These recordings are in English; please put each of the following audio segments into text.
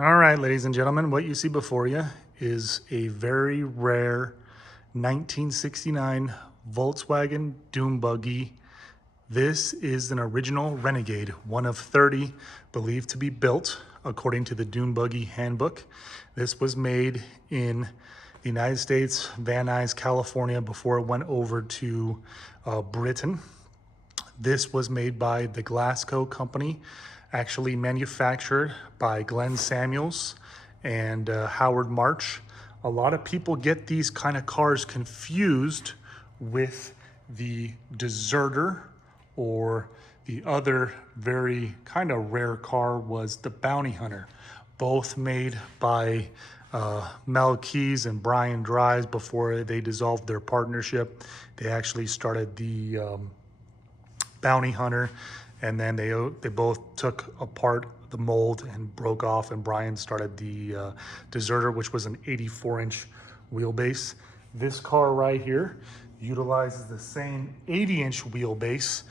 All right, ladies and gentlemen, what you see before you is a very rare 1969 Volkswagen dune buggy. This is an original Renegade, one of 30 believed to be built according to the dune buggy handbook. This was made in the United States, Van Nuys, California, before it went over to Britain. This was made by the Glassco company, actually manufactured by Glenn Samuels and Howard March. A lot of people get these kind of cars confused with the Deserter, or the other very kind of rare car was the Bounty Hunter, both made by Mel Keys and Brian Dries before they dissolved their partnership. They actually started the Bounty Hunter, and then they both took apart the mold and broke off, and Brian started the Deserter, which was an 84-inch wheelbase. This car right here utilizes the same 80-inch wheelbase.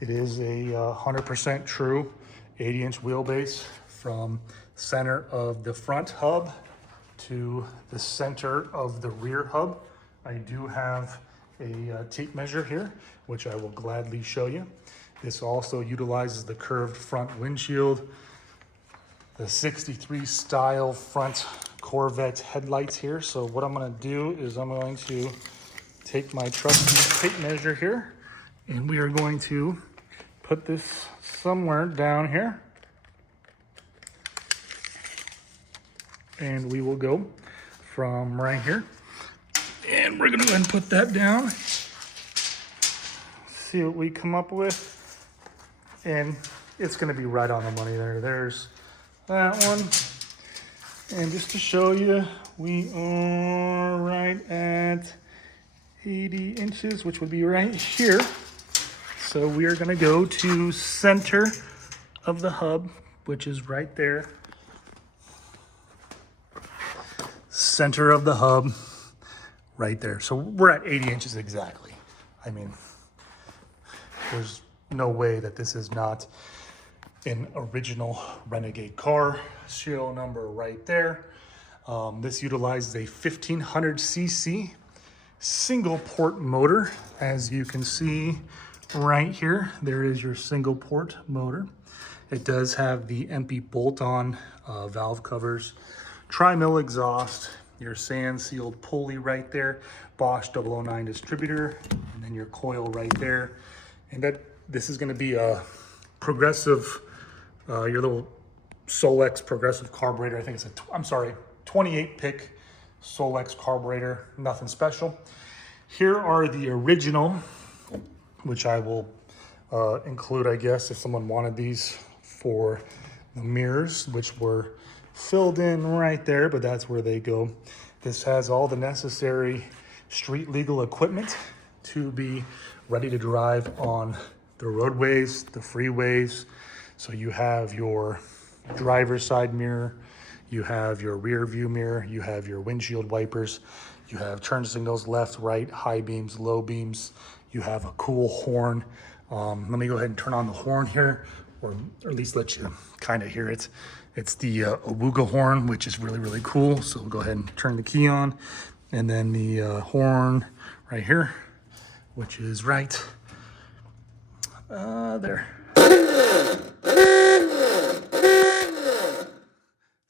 It is a 100% true 80-inch wheelbase from center of the front hub to the center of the rear hub. I do have a tape measure here, which I will gladly show you. This also utilizes the curved front windshield, the 63 style front Corvette headlights here. So what I'm gonna do is I'm going to take my trusty tape measure here, and we are going to put this somewhere down here. And we will go from right here. And we're gonna go ahead and put that down. See what we come up with. And it's gonna be right on the money there. There's that one. And just to show you, we are right at 80 inches, which would be right here. So we are gonna go to center of the hub, which is right there. Center of the hub, right there. So we're at 80 inches exactly. I mean, there's no way that this is not an original Renegade car. Serial number right there. This utilizes a 1500cc single port motor. As you can see right here, there is your single port motor. It does have the empty bolt-on valve covers, tri-mill exhaust, your sand sealed pulley right there, Bosch 009 distributor, and then your coil right there. And this is going to be a progressive, your little Solex progressive carburetor. I think it's 28 pick Solex carburetor, nothing special. Here are the original, which I will include, I guess, if someone wanted these, for the mirrors, which were filled in right there, but that's where they go. This has all the necessary street legal equipment to be ready to drive on the roadways, the freeways. So you have your driver's side mirror, you have your rear view mirror, you have your windshield wipers, you have turn signals, left, right, high beams, low beams, you have a cool horn. Let me go ahead and turn on the horn here, or at least let you kind of hear it. It's the Awooga horn, which is really, really cool. So we'll go ahead and turn the key on. And then the horn right here, which is right there.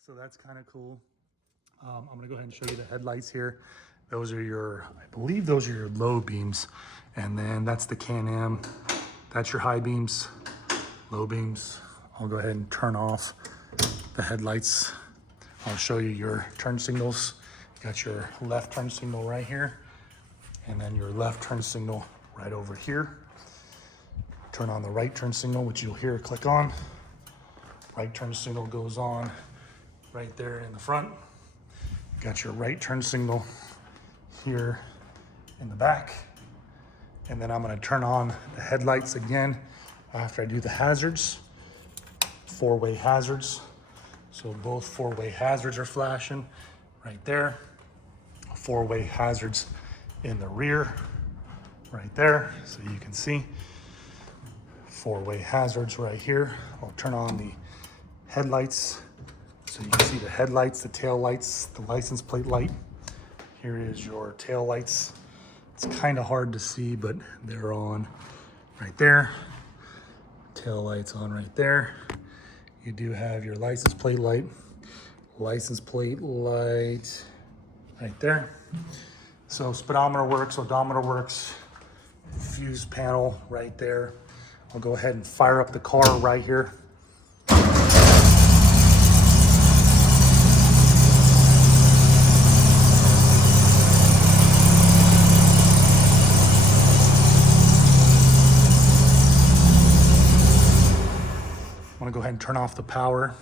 So that's kind of cool. I'm gonna go ahead and show you the headlights here. Those are your, I believe those are your low beams. And then that's the Can-Am. That's your high beams, low beams. I'll go ahead and turn off the headlights. I'll show you your turn signals. You got your left turn signal right here, and then your left turn signal right over here. Turn on the right turn signal, which you'll hear click on. Right turn signal goes on right there in the front. You got your right turn signal here in the back. And then I'm gonna turn on the headlights again after I do the hazards, four-way hazards. So both four-way hazards are flashing right there. Four-way hazards in the rear right there, so you can see. Four-way hazards right here. I'll turn on the headlights So you can see the headlights, the tail lights, the license plate light. Here is your tail lights. It's kind of hard to see, but they're on right there. Tail lights on right there. You do have your license plate light right there. So speedometer works, odometer works, fuse panel right there. I'll go ahead and fire up the car right here. I'm gonna go ahead and turn off the power.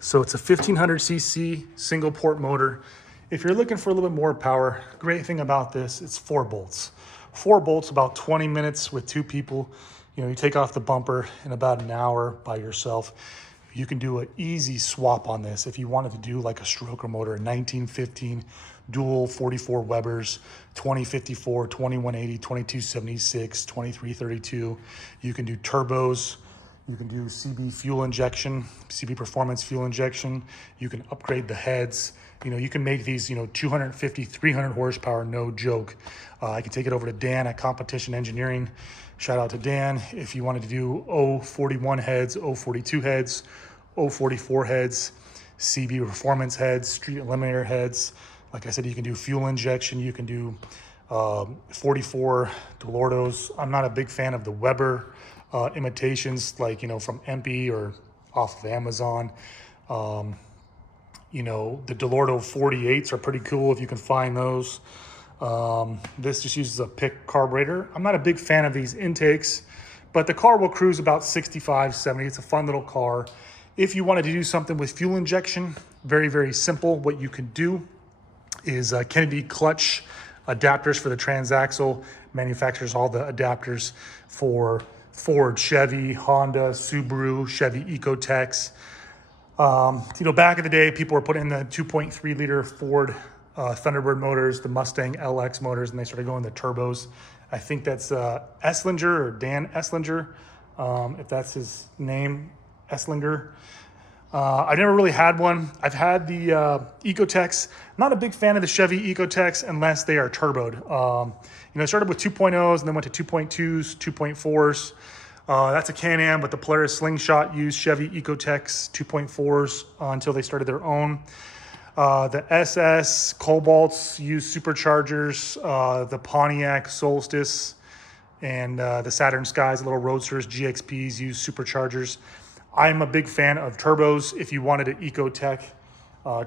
So it's a 1500cc single port motor. If you're looking for a little bit more power, great thing about this, it's 4 bolts. 4 bolts, about 20 minutes with 2 people. You know, you take off the bumper in about an hour by yourself. You can do an easy swap on this. If you wanted to do like a stroker motor, a 1915 dual 44 Webers, 2054, 2180, 2276, 2332. You can do turbos. You can do CB fuel injection, CB performance fuel injection. You can upgrade the heads. You know, you can make these, 250, 300 horsepower, no joke. I can take it over to Dan at Competition Engineering. Shout out to Dan. If you wanted to do 041 heads, 042 heads, 044 heads, CB performance heads, street eliminator heads. Like I said, you can do fuel injection. You can do 44 Delordos. I'm not a big fan of the Weber imitations, like, from MP or off of Amazon. The Delordo 48s are pretty cool if you can find those. This just uses a PIC carburetor. I'm not a big fan of these intakes, but the car will cruise about 65, 70. It's a fun little car. If you wanted to do something with fuel injection, very, very simple. What you can do is Kennedy clutch adapters for the transaxle. Manufactures all the adapters for Ford, Chevy, Honda, Subaru, Chevy Ecotec. Back in the day, people were putting in the 2.3 liter Ford Thunderbird motors, the Mustang LX motors, and they started going the turbos. I think that's Esslinger or Dan Esslinger, if that's his name, Esslinger. I never really had one. I've had the Ecotecs. I'm not a big fan of the Chevy Ecotecs unless they are turboed. I started with 2.0s and then went to 2.2s, 2.4s. That's a Can-Am, but the Polaris Slingshot used Chevy Ecotecs 2.4s until they started their own. The SS Cobalts used superchargers. The Pontiac Solstice and the Saturn Skies, little roadsters, GXPs use superchargers. I'm a big fan of turbos. If you wanted an Ecotec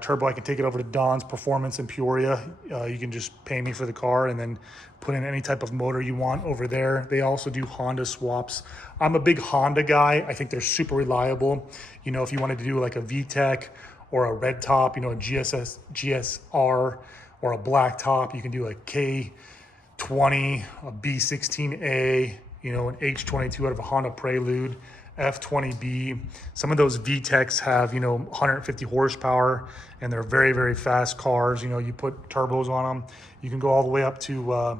turbo, I can take it over to Don's Performance in Peoria. You can just pay me for the car and then put in any type of motor you want over there. They also do Honda swaps. I'm a big Honda guy. I think they're super reliable. If you wanted to do like a VTEC or a red top, a GSR or a black top, you can do a K20, a B16A, an H22 out of a Honda Prelude, F20B. Some of those VTECs have, 150 horsepower and they're very, very fast cars. You put turbos on them. You can go all the way up to,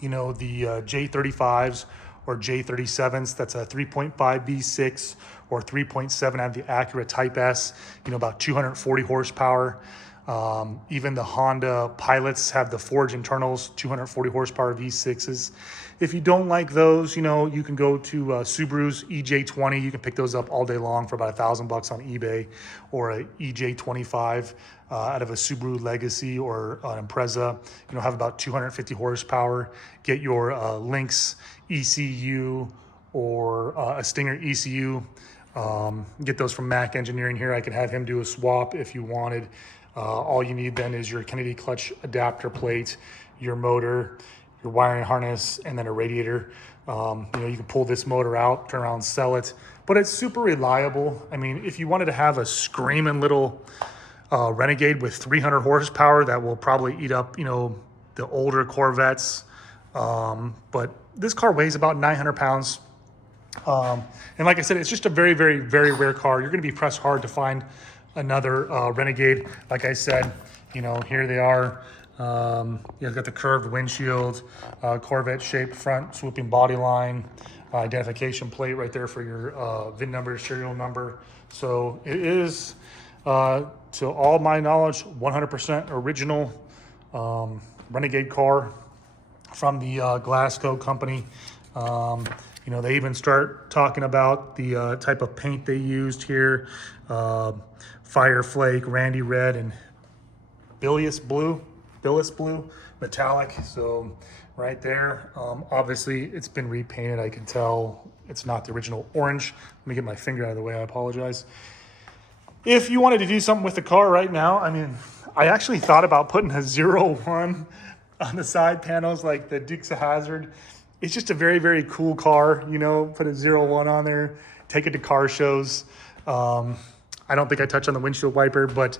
the J35s or J37s. That's a 3.5 V6 or 3.7 out of the Acura Type S, about 240 horsepower. Even the Honda Pilots have the Forge internals, 240 horsepower V6s. If you don't like those, you can go to Subaru's EJ20. You can pick those up all day long for about $1,000 on eBay, or a EJ25 out of a Subaru Legacy or an Impreza. Have about 250 horsepower. Get your Lynx ECU or a Stinger ECU. Get those from Mac Engineering here. I could have him do a swap if you wanted. All you need then is your Kennedy clutch adapter plate, your motor, your wiring harness, and then a radiator. You can pull this motor out, turn around, sell it, but it's super reliable. I mean, if you wanted to have a screaming little Renegade with 300 horsepower, that will probably eat up, the older Corvettes. But this car weighs about 900 pounds. And like I said, it's just a very, very, very rare car. You're going to be pressed hard to find another Renegade. Like I said, here they are. It's got the curved windshield, Corvette shaped front swooping body line, identification plate right there for your VIN number, serial number. So it is To all my knowledge, 100% original Renegade car from the Glassco company. You know, they even start talking about the type of paint they used here. Fire Flake, Randy Red, and Billis Blue metallic. So right there, obviously it's been repainted. I can tell it's not the original orange. Let me get my finger out of the way, I apologize. If you wanted to do something with the car right now, I mean, I actually thought about putting a 01 on the side panels like the Dukes of Hazzard. It's just a very, very cool car, you know, put a 01 on there, take it to car shows. I don't think I touched on the windshield wiper, but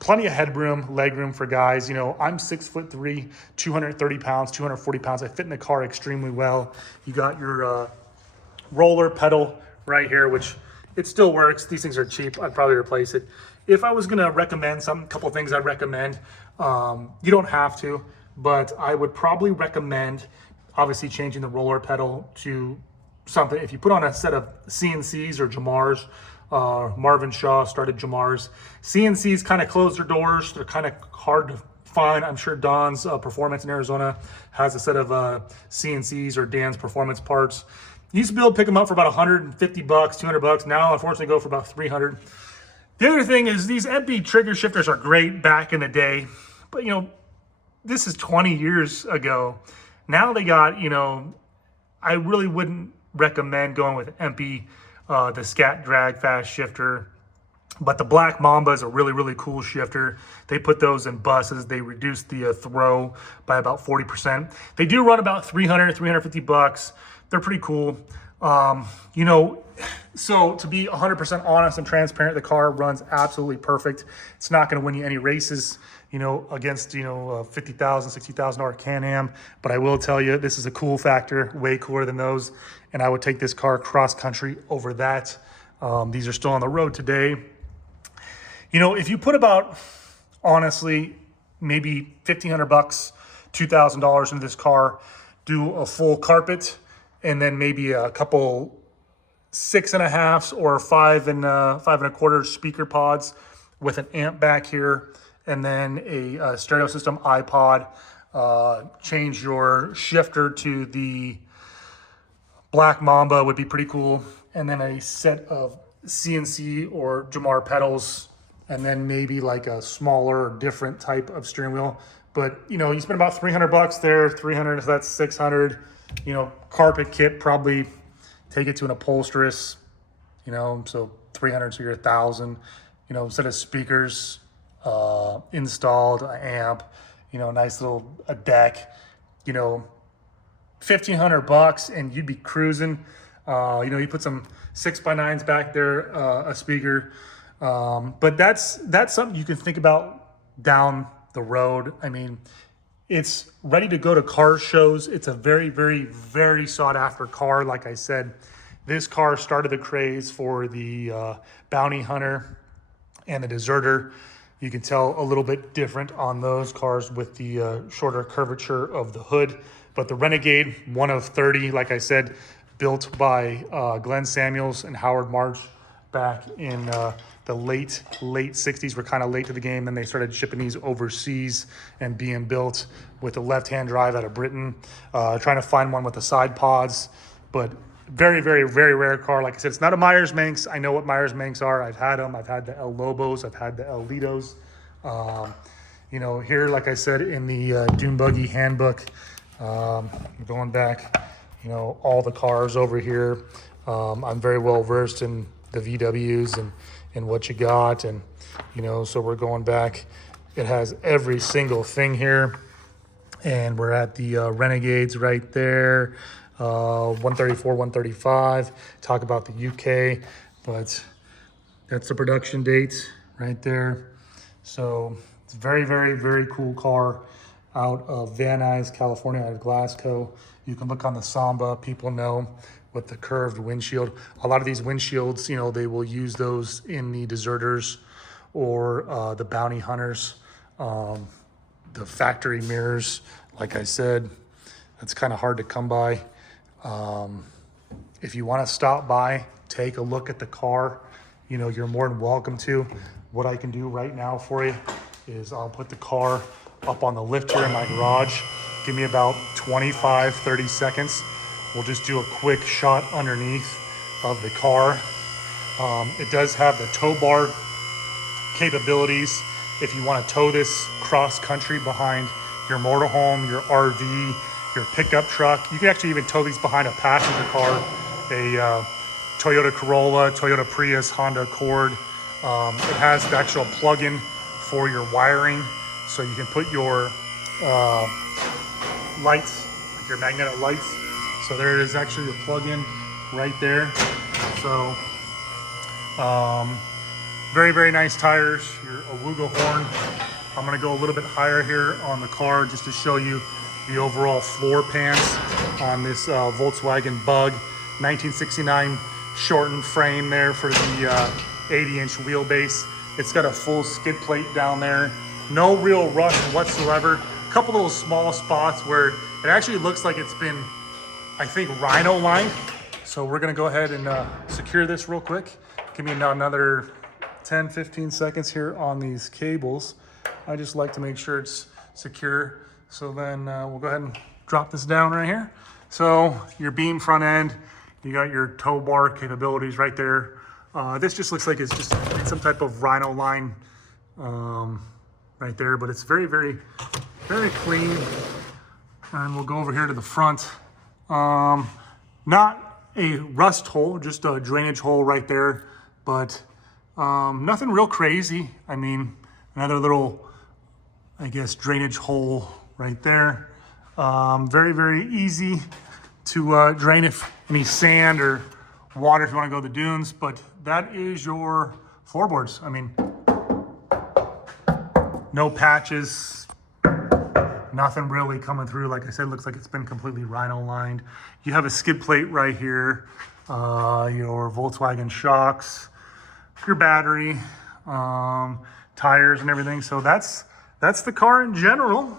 plenty of headroom, leg room for guys. You know, I'm 6'3", 230 pounds, 240 pounds. I fit in the car extremely well. You got your roller pedal right here, which it still works. These things are cheap. I'd probably replace it. If I was gonna recommend couple things I'd recommend, you don't have to, but I would probably recommend obviously changing the roller pedal to something. If you put on a set of CNCs or Jamars, Marvin Shaw started Jamars. CNCs kind of close their doors. They're kind of hard to find. I'm sure Don's Performance in Arizona has a set of CNCs or Dan's Performance parts. You used to be able to pick them up for about 150 bucks, 200 bucks. Now, unfortunately, go for about 300. The other thing is these MP trigger shifters are great back in the day, but you know, this is 20 years ago. Now they got, you know, I really wouldn't recommend going with MP, the Scat Drag Fast Shifter. But the Black Mamba is a really, really cool shifter. They put those in buses. They reduce the throw by about 40%. They do run about 300, 350 bucks. They're pretty cool. You know, so to be 100% honest and transparent, the car runs absolutely perfect. It's not going to win you any races, you know, against, you know, $50,000, $60,000 Can-Am. But I will tell you, this is a cool factor, way cooler than those. And I would take this car cross country over that. These are still on the road today. You know, if you put about, honestly, maybe $1,500 bucks, $2,000 into this car, do a full carpet, and then maybe a couple 6.5s or 5.25 speaker pods with an amp back here, and then a stereo system iPod. Change your shifter to the Black Mamba would be pretty cool, and then a set of CNC or Jamar pedals, and then maybe like a smaller, different type of steering wheel. But you know, you spend about 300 bucks there, 300, so that's 600. You know, carpet kit, probably take it to an upholsterist, you know, so 300, so you're 1,000, you know, set of speakers, installed, an amp, you know, nice little a deck, you know, 1,500 bucks and you'd be cruising. You know, you put some 6x9s back there, a speaker, but that's something you can think about down the road. I mean, it's ready to go to car shows. It's a very, very, very sought after car. Like I said, this car started the craze for the Bounty Hunter and the Deserter. You can tell a little bit different on those cars with the shorter curvature of the hood. But the Renegade, one of 30, like I said, built by Glenn Samuels and Howard March back in the late 60s. We're kind of late to the game. Then they started shipping these overseas and being built with a left-hand drive out of Britain. Trying to find one with the side pods, but very, very, very rare car. Like I said, it's not a Myers-Manx. I know what Myers-Manx are. I've had them. I've had the El Lobos. I've had the El Litos. You know, here, like I said, in the Dune Buggy handbook, going back, you know, all the cars over here. I'm very well versed in the VWs and what you got, and you know, so we're going back. It has every single thing here, and we're at the Renegades right there, 134, 135. Talk about the UK, but that's the production date right there. So it's a very, very, very cool car out of Van Nuys, California, out of Glassco. You can look on the Samba. People know with the curved windshield. A lot of these windshields, you know, they will use those in the Deserters or the Bounty Hunters. The factory mirrors, like I said, that's kind of hard to come by. If you want to stop by, take a look at the car, you know, you're more than welcome to. what I can do right now for you is I'll put the car up on the lift here in my garage. Give me about 25, 30 seconds. We'll just do a quick shot underneath of the car. It does have the tow bar capabilities. If you want to tow this cross country behind your motorhome, your RV, your pickup truck, you can actually even tow these behind a passenger car, a Toyota Corolla, Toyota Prius, Honda Accord. It has the actual plug-in for your wiring, so you can put your lights, like your magnetic lights. So there is actually a plug-in right there. So very, very nice tires, your Awuga horn. I'm gonna go a little bit higher here on the car just to show you the overall floor pans on this Volkswagen Bug. 1969 shortened frame there for the 80-inch wheelbase. It's got a full skid plate down there. No real rust whatsoever. A couple little small spots where it actually looks like it's been, I think, rhino lined. So we're gonna go ahead and secure this real quick. Give me another 10, 15 seconds here on these cables. I just like to make sure it's secure. So then we'll go ahead and drop this down right here. So your beam front end, you got your tow bar capabilities right there. This just looks like it's just some type of rhino line right there, but it's very, very, very clean. And we'll go over here to the front. Not a rust hole, just a drainage hole right there, but nothing real crazy. I mean, another little, I guess, drainage hole right there. Very, very easy to drain if any sand or water if you want to go to the dunes, but that is your floorboards. I mean, no patches, nothing really coming through. Like I said, looks like it's been completely rhino lined. You have a skid plate right here, your Volkswagen shocks, your battery, tires and everything. So that's the car in general.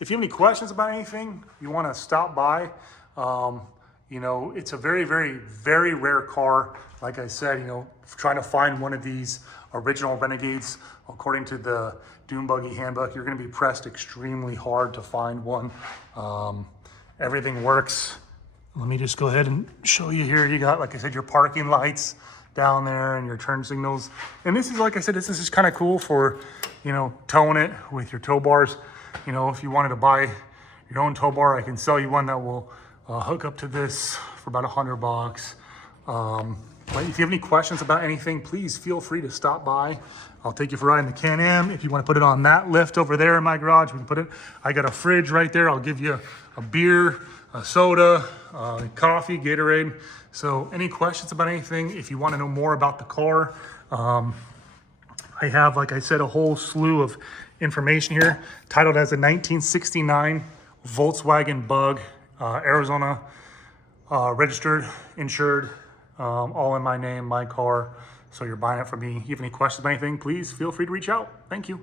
If you have any questions about anything, you want to stop by. You know, it's a very, very, very rare car. Like I said, you know, trying to find one of these original Renegades, according to the Dune Buggy Handbook, you're going to be pressed extremely hard to find one. Everything works. Let me just go ahead and show you here. You got, like I said, your parking lights down there and your turn signals. And this is, like I said, this is just kind of cool for, you know, towing it with your tow bars. You know, if you wanted to buy your own tow bar, I can sell you one that will hook up to this for about $100. But if you have any questions about anything, please feel free to stop by. I'll take you for a ride in the Can-Am. If you want to put it on that lift over there in my garage, we can put it. I got a fridge right there. I'll give you a beer, a soda, coffee, Gatorade. So any questions about anything, if you want to know more about the car, I have, like I said, a whole slew of information here titled as a 1969 Volkswagen Bug, Arizona, registered, insured, all in my name, my car. So you're buying it from me. If you have any questions about anything, please feel free to reach out. Thank you.